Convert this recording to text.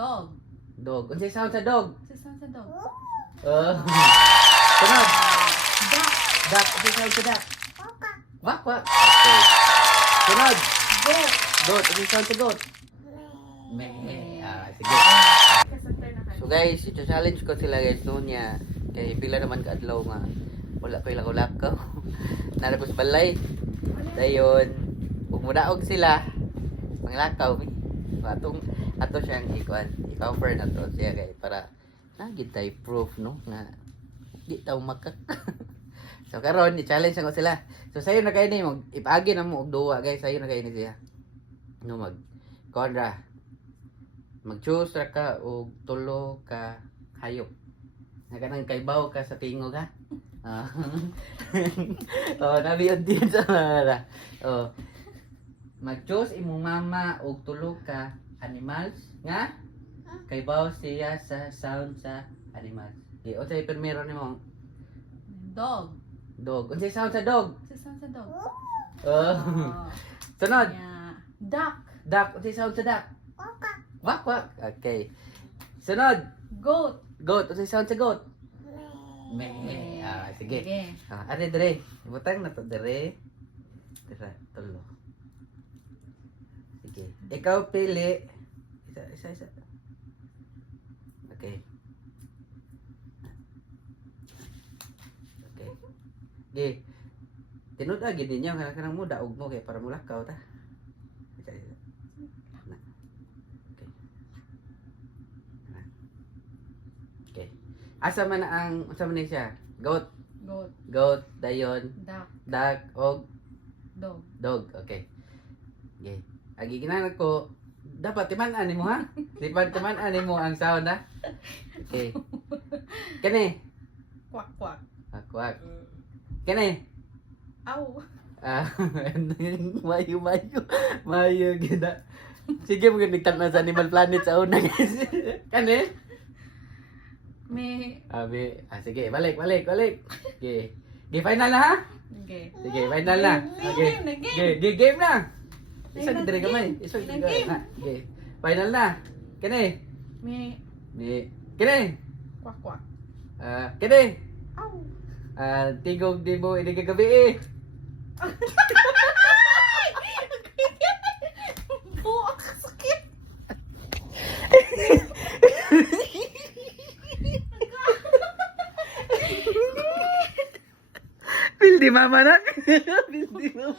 Dog. Dog. Unsay sound sa dog? Sa sound sa dog. Sunod. Duck. Duck. Unsay sound sa duck? Wak wak. Okay. Sunod. Goat. Goat. Unsay sound sa goat? Meh. Sige. So guys, ito challenge ko sila guys noon niya. Kay pila naman kaadlaw nga wala ko lakaw-lakaw. Narapos balay. Dayon, ug mudaog sila. Manglakaw mi. Ato siyang ikuan. I-cover na to siya kay para nagid tay proof no nga di taw makak. So karon i-challenge ko sila. So sayo na kay ni mag ipagi na mo og duwa guys, sayo na kay ni siya. No mag konra. Mag-choose ra ka og tulo ka hayop. Naganang kaybaw ka sa tingog ha. Nabiyon din sa mara. Mag-choose imong mama og tulo ka animals nga kaybaw siya sa sound sa animals. Okay, o say primero nimo? Dog. Dog. Unsay sound sa dog? Sa sound sa dog. Sunod. Yeah. Duck. Duck. Unsay sound sa duck? Wak wak. Okay. Sunod. Goat. Goat. Unsay sound sa goat? Meh. Sige. Okay. Are dire. Butang na to dire. Tira, tulo. Sige. Ikaw pili. Isa. Okay. Okay. Gi. Tinud agi din niya kanang mo daog mo kay para mulakaw ta. Isa. Na. Okay. Na. Okay. Asa man siya? Goat. Goat. Goat, dayon, Duck. duck, og Dog. dog. Okay. Okay. Agi ginanan ko, dapat timan-an nimo ha? Timan-an nimo ang sound ha? Okay. Kani. Quack quack. Kwak. Kani. Ow. Mayo gina. Sige mo ginigtan na sa Animal Planet sa una guys. Kani. May. Sige, balik. Okay. Final na ha? Okay. Sige, final na. Okay. Game na. Isang dire gamay. Okay. Final na. Kani. May. Kani. Quack quack. Kani. Ow. Tigog di mo ini kagabi eh. Buak sakit. Pildi mama nak. Pildi mama.